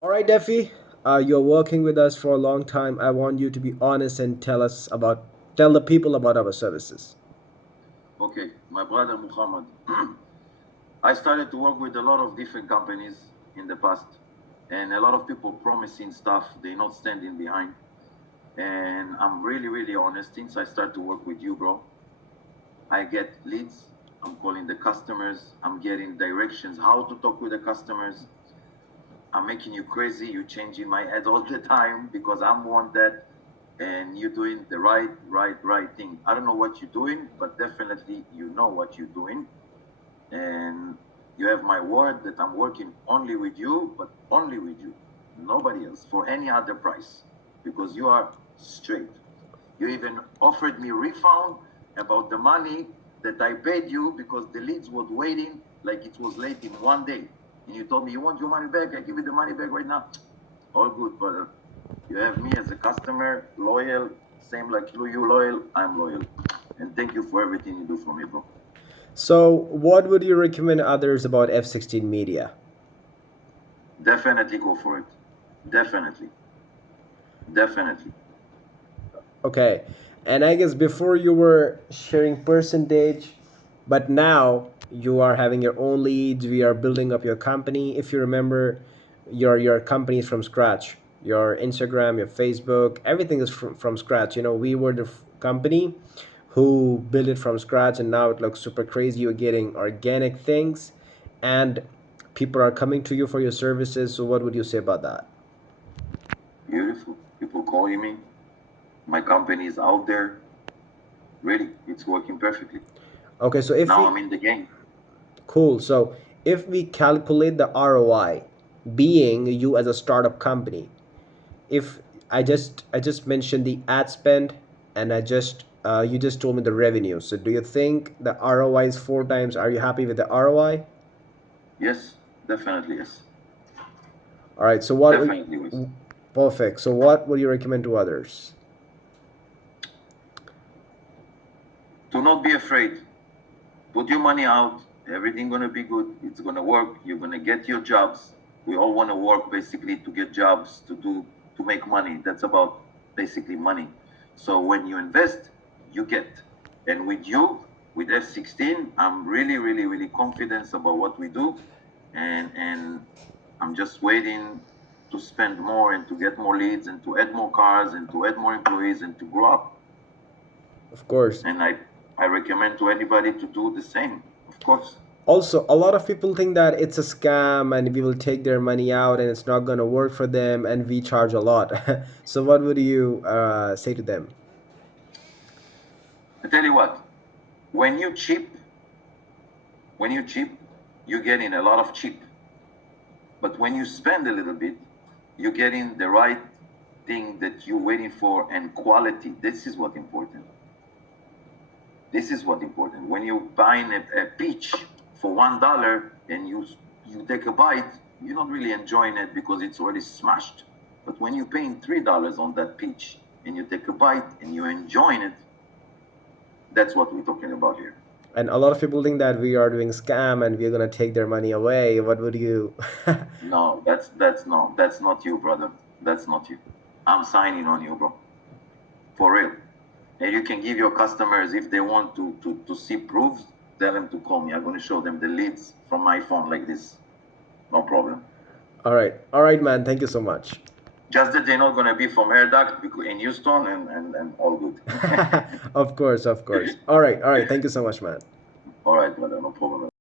All right, Defi, you're working with us for a long time. I want you to be honest and tell the people about our services. Okay, my brother Muhammad. I started to work with a lot of different companies in the past, and a lot of people promising stuff they're not standing behind. And I'm really, really honest. Since I start to work with you, bro, I get leads. I'm calling the customers. I'm getting directions how to talk with the customers. I'm making you crazy. You're changing my head all the time because I'm one that, and you're doing the right thing. I don't know what you're doing, but definitely you know what you're doing. And you have my word that I'm working only with you, but only with you, nobody else, for any other price, because you are straight. You even offered me refund about the money that I paid you because the leads was waiting like it was late in 1 day. And you told me you want your money back. I give you the money back right now. All good, brother. You have me as a customer, loyal, same like you loyal, I'm loyal. And thank you for everything you do for me, bro. So, what would you recommend others about F16 media? Definitely go for it. Definitely. Definitely. Okay, and I guess before you were sharing percentage, but now you are having your own leads. We are building up your company. If you remember, your company is from scratch. Your Instagram, your Facebook, everything is from scratch. We were the company who built it from scratch, and now it looks super crazy. You're getting organic things, and people are coming to you for your services. So, what would you say about that? Beautiful. People calling me. My company is out there. Really, it's working perfectly. Okay, so if Now we I'm in the game. Cool. So if we calculate the ROI, being you as a startup company, if I just mentioned the ad spend, and you just told me the revenue. So do you think the ROI is 4 times? Are you happy with the ROI? Yes, definitely yes. All right. So what would Definitely yes. perfect. So what would you recommend to others? Do not be afraid. Put your money out. Everything gonna be good. It's gonna work. You're gonna get your jobs. We all wanna work basically to get jobs, to make money. That's about basically money. So when you invest, you get. And with you, with F16, I'm really, really, really confident about what we do. And I'm just waiting to spend more and to get more leads and to add more cars and to add more employees and to grow up. Of course. And I recommend to anybody to do the same, of course. Also, a lot of people think that it's a scam and we will take their money out and it's not going to work for them and we charge a lot. So what would you say to them? I tell you what, when you cheap, when you cheap, you're getting a lot of cheap. But when you spend a little bit, you're getting the right thing that you're waiting for and quality. This is what important. This is what important. When you're buying a peach for $1 and you take a bite, you're not really enjoying it because it's already smashed. But when you're paying $3 on that peach and you take a bite and you're enjoying it, that's what we're talking about here. And a lot of people think that we are doing scam and we're going to take their money away. What would you No, that's not you, brother. That's not you. I'm signing on you, bro. For real. And you can give your customers, if they want to see proofs, tell them to call me. I'm going to show them the leads from my phone like this. No problem. All right. All right, man. Thank you so much. Just that they're not going to be from AIR DUCT in Houston and all good. Of course, of course. All right. All right. Thank you so much, man. All right, brother. No problem.